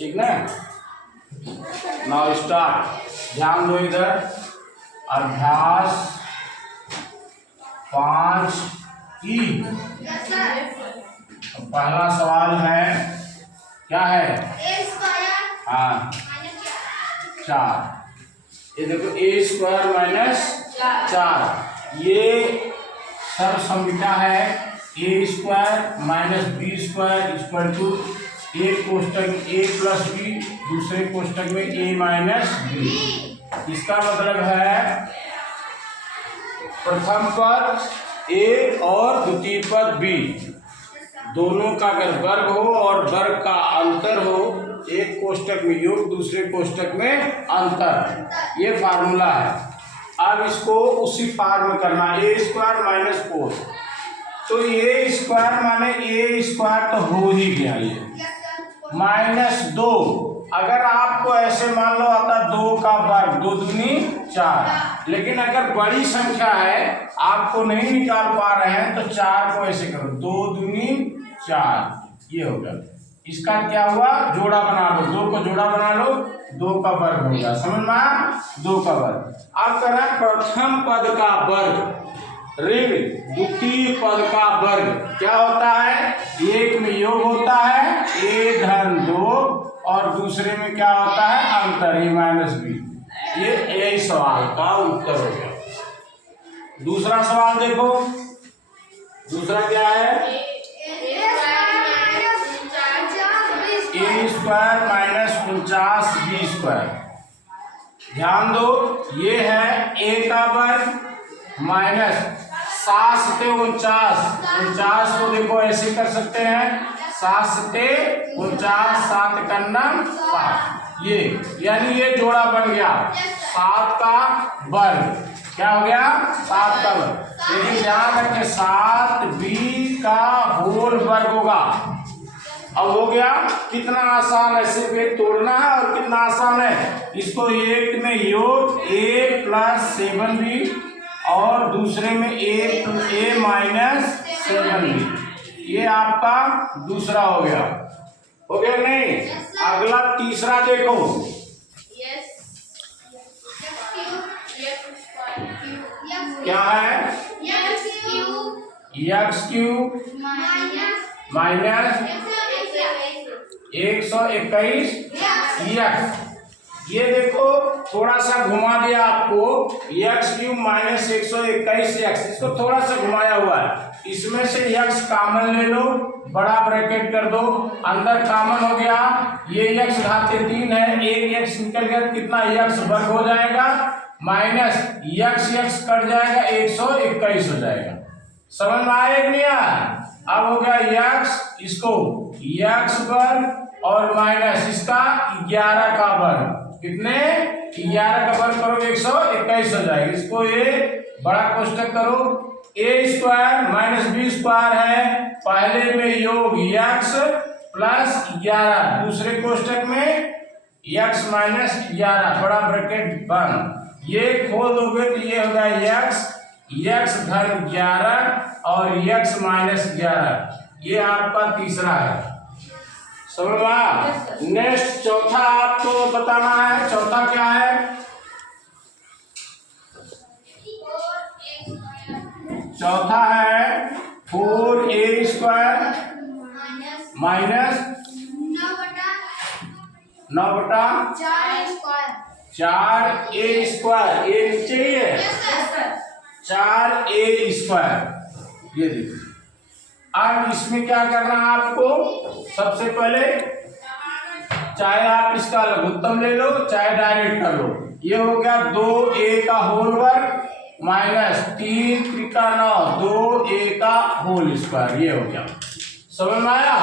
ठीक ना। Now start, ध्यान दो इधर। अभ्यास 5 ई। पहला सवाल है, क्या है? हाँ 4। ये देखो ए स्क्वायर माइनस 4, ये सर्व संविता है। A square minus B square equal to एक कोष्टक में ए प्लस बी, दूसरे कोष्टक में ए माइनस बी। इसका मतलब है प्रथम पद ए और द्वितीय पद बी, दोनों का अगर वर्ग हो और वर्ग का अंतर हो, एक कोष्टक में योग दूसरे कोष्टक में अंतर, ये फार्मूला है। अब इसको उसी फॉर्म में करना, ए स्क्वायर माइनस 4, तो ए स्क्वायर माने ए स्क्वायर तो हो ही गया, ये माइनस 2। अगर आपको ऐसे मान लो आता 2 का वर्ग, 2 दूनी 4, लेकिन अगर बड़ी संख्या है आपको नहीं निकाल पा रहे हैं तो 4 को ऐसे करो, 2 दूनी 4, ये होगा। इसका क्या हुआ, जोड़ा बना लो, 2 को जोड़ा बना लो, 2 का वर्ग होगा, समझ में आया, 2 का वर्ग। अब करना प्रथम पद का वर्ग ऋण द्वितीय पद का वर्ग, क्या होता है, एक में योग होता है ए धन 2 और दूसरे में क्या होता है अंतर ए माइनस बी। ये ए सवाल का उत्तर हो गया। दूसरा सवाल देखो, दूसरा क्या है, A square minus 49 B square. ध्यान दो, ये है ए का वर्ग माइनस 7 सते 49 को देखो ऐसे कर सकते हैं, 7 सते 49, 7 कन्ना 5, ये यानी ये जोड़ा बन गया 7 का वर्ग, क्या हो गया 7 का वर्ग। लेकिन ध्यान रखें 7 बी का होल वर्ग होगा। अब हो गया, कितना आसान ऐसे पे तोड़ना है और कितना आसान है, इसको एक में योग a प्लस 7b और दूसरे में a माइनस 7b, ये आपका दूसरा हो गया नहीं। अगला तीसरा देखो, क्या है, एक्स क्यूब माइनस 121 एक्स। ये देखो थोड़ा सा घुमा दिया आपको, एक्स क्यूब माइनस 121 एक्स, इसको थोड़ा सा घुमाया हुआ है। इसमें से एक्स कॉमन ले लो, बड़ा ब्रैकेट कर दो, अंदर कॉमन हो गया, ये एक्स घाते 3 है, एक एक्स निकल गया, कितना एक्स वर्ग हो जाएगा माइनस एक्स कट जाएगा 121 हो जाएगा। समझ में आया कि नहीं आया? अब हो गया एक्स, इसको एक्स वर्ग और माइनस इसका 11 का वर्ग, कितने 11 का वर्ग करो 121 हो जाएगा। इसको ये बड़ा कोष्टक करो, ए स्क्वायर माइनस बी स्क्वायर है, पहले में योग एक्स प्लस 11, दूसरे कोष्टक में एक्स माइनस 11, बड़ा ब्रैकेट बंद, ये खोल दोगे तो ये होगा एक्स धन 11 और एक्स माइनस 11, ये आपका तीसरा है। समझ में? नेक्स्ट चौथा आपको बताना है, चौथा क्या है, चौथा है 4a square minus 9/4a square, ये नीचे ही है 4a स्क्वायर। ये देखिए, अब इसमें क्या करना है आपको, सबसे पहले चाहे आप इसका लघुत्तम ले लो चाहे डायरेक्ट कर लो। ये हो गया 2a का होल वर्ग माइनस 3 त्रिका 9, 2a का होल स्क्वायर, ये हो गया। समझ में आया?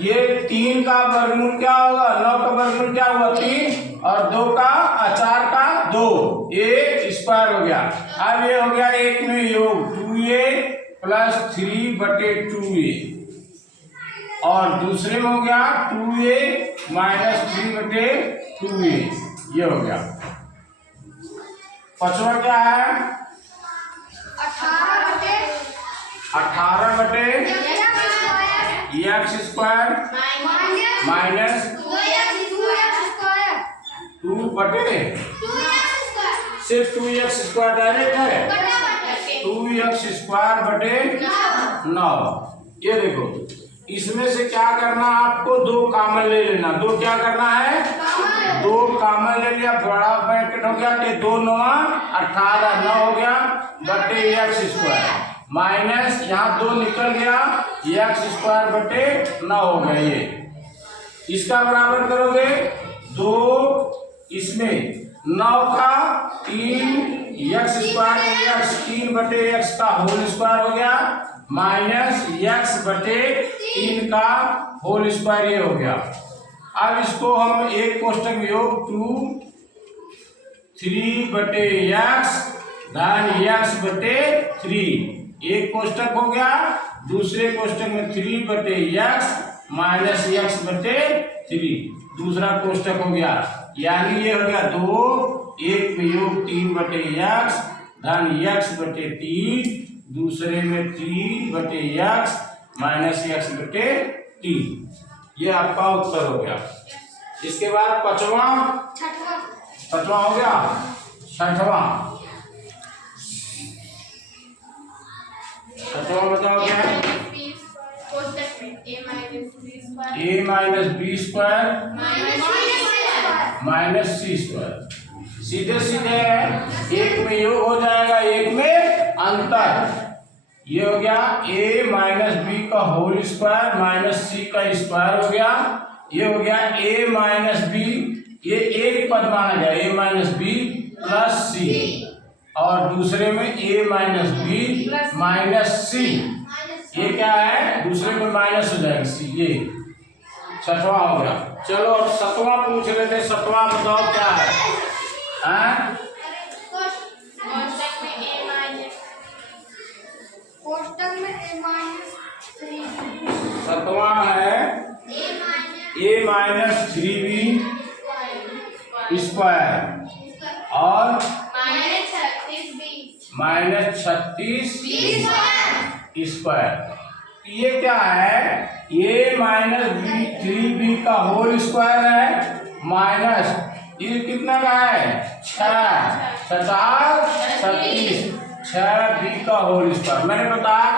ये 3 का वर्गमूल क्या होगा, 9 का वर्गमूल क्या हुआ 3 और 2 का 4 का 2, a स्क्वायर हो गया। अब ये हो गया एक में योग 2a प्लस 3/2a और दूसरे में हो गया 2a माइनस 3/2a, ये हो गया। पांचवा क्या है, 18 बटे एक्स स्क्वायर माइनस 2 बटे सिर्फ 2x स्क्वायर डायरेक्ट है 2x स्क्वायर बटे 9। ये देखो इसमें से क्या करना आपको, दो कॉमन ले लेना। दो क्या करना है, दो कॉमन ले लिया, बड़ा ब्रैकेट हो गया कि 2 9 18 9 हो गया बटे एक्स स्क्वायर माइनस यहाँ 2 निकल गया एक्स स्क्वायर बटे 9 हो गया। ये इसका बराबर करोगे 2 इसमें 9 का 3 एक्स स्क्वायर एक्स 3 बटे एक्स का होल स्क्वायर हो गया माइनस एक्स बटे 3 का होल स्क्वायर ये हो गया। अब इसको हम एक कोष्टक में योग 2 3 बटे एक्स धन एक्स बटे 3 एक कोष्टक हो गया। दूसरे कोष्टक में 3 बटे एक्स माइनस एक्स बटे 3 दूसरा कोष्टक हो गया। यानी ये हो गया 2 एक में योग 3 बटे एक्स धन एक्स बटे 3 दूसरे में 3 बटे एक्स माइनस एक्स बटे 3। ये आपका उत्तर हो गया। इसके बाद पांचवा हो गया। छठवां बताओ क्या है, a minus B square minus c square. सीधे सीधे एक में योग हो जाएगा एक में अंतर। ये हो गया a माइनस बी का होल स्क्वायर माइनस सी का स्क्वायर हो गया। ये हो गया a माइनस बी, ये एक पद माना गया a माइनस बी प्लस सी और दूसरे में a माइनस बी माइनस सी। ये क्या है, दूसरे में माइनस हो जाएगा सी। ये छठवां हो गया। चलो अब सतवां पूछ लेते। सतवां बताओ क्या है, सतवां है a माइनस 3b स्क्वायर और माइनस 36 स्क्वायर। ये क्या है, a माइनस 3b का होल स्क्वायर है माइनस ये कितना का है 6 36 6b का होल स्क्वायर। मैंने बताया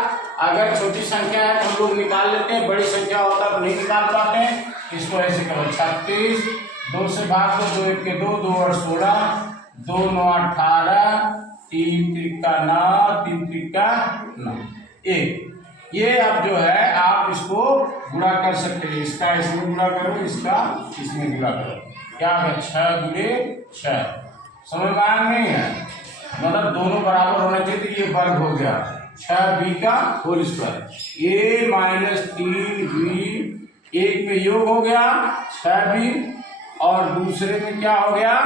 अगर छोटी संख्या है तो हम लोग निकाल लेते हैं, बड़ी संख्या होता है तो नहीं निकाल पाते हैं। इसको ऐसे करो 36 2 से भाग दो, 2 1 के 2 2 और 16 2 9 18 3 3 का 9 3 3 का 9 1। ये अब जो है आप इसको गुणा कर सकते हैं। इसका इसमें गुणा करो, इसका इसमें गुणा करो, क्या है 6 गुणे 6। समझ में आया नहीं है, मतलब दोनों बराबर होना चाहिए। तो ये वर्ग हो गया 6b का whole square. a minus 3b एक में योग हो गया 6b और दूसरे में क्या हो गया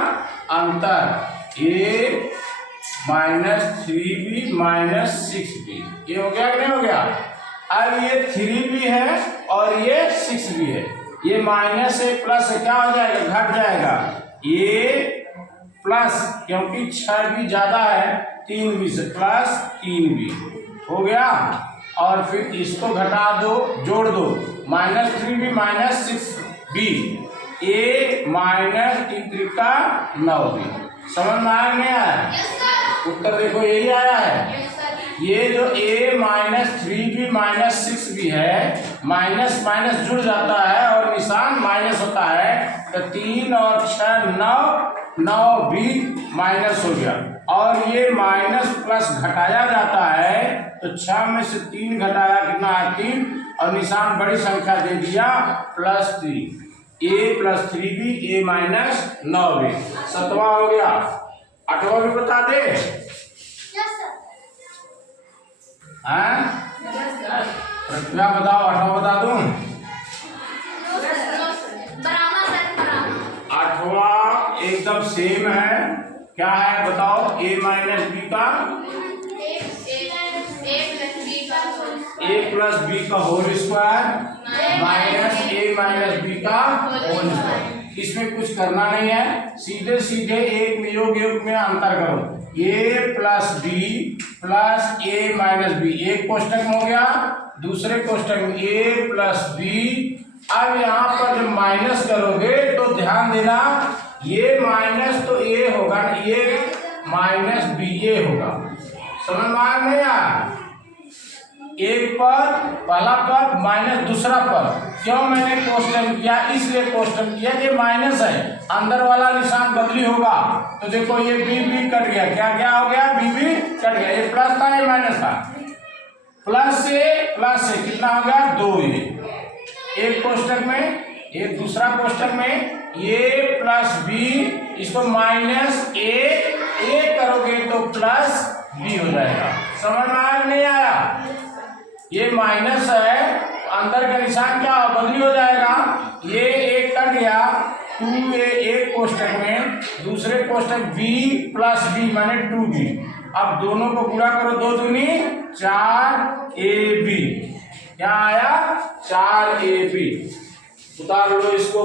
अंतर a minus 3b minus 6b। ये हो गया कि नहीं हो गया। अब ये 3b है और ये 6b है, ये माइनस है प्लस है, क्या हो जाएगा घट जाएगा। ये प्लस क्योंकि 6b ज्यादा है 3b से प्लस 3b हो गया। और फिर इसको घटा दो जोड़ दो minus 3b minus 6b a minus 3 3 का 9b। समझ में आया नहीं आया, उत्तर देखो यही आया है। ये जो a minus 3b minus 6b है माइनस माइनस जुड़ जाता है और निशान माइनस होता है तो 3 और 6 9b माइनस हो गया। और ये माइनस प्लस घटाया जाता है तो 6 में से 3 घटाया कितना है 3 और निशान बड़ी संख्या दे दिया plus 3 a plus 3b a minus 9b। सतवां हो गया। आठवां भी बता दे प्रतिभा बताओ, आठवां बता दूं। आठवां एकदम सेम है, क्या है बताओ a माइनस बी का a प्लस बी का whole square minus a minus b का होल स्क्वायर। इसमें कुछ करना नहीं है, सीधे सीधे एक में योग में अंतर करो। a plus b plus a minus b एक कोष्टक में हो गया दूसरे कोष्टक में a प्लस बी। अब यहाँ पर जब माइनस करोगे तो ध्यान देना, ये माइनस तो a होगा, ये माइनस बी ए होगा। समझ में आया नहीं यार? एक पद पहला पद माइनस दूसरा पद। क्यों मैंने कोष्टक किया? इसलिए कोष्टक किया, ये माइनस है, अंदर वाला निशान बदली होगा। तो देखो ये बी बी कट गया, क्या क्या हो गया? बी बी कट गया। ये प्लस था, ये माइनस था। प्लस से कितना हो गया? 2 ये एक कोष्टक में, एक दूसरा कोष्टक में ये प्लस बी, इसको माइनस ए करोगे तो प्लस बी हो जाएगा। समझ में आया नहीं आया? ये माइनस है, अंदर का निशान क्या बदली हो जाएगा। ये एक कट गया, 2a एक कोष्टक में, दूसरे कोष्टक b प्लस बी माने 2b। अब दोनों को गुणा करो, 2 दूनी 4ab। क्या आया? 4ab। उतार लो इसको।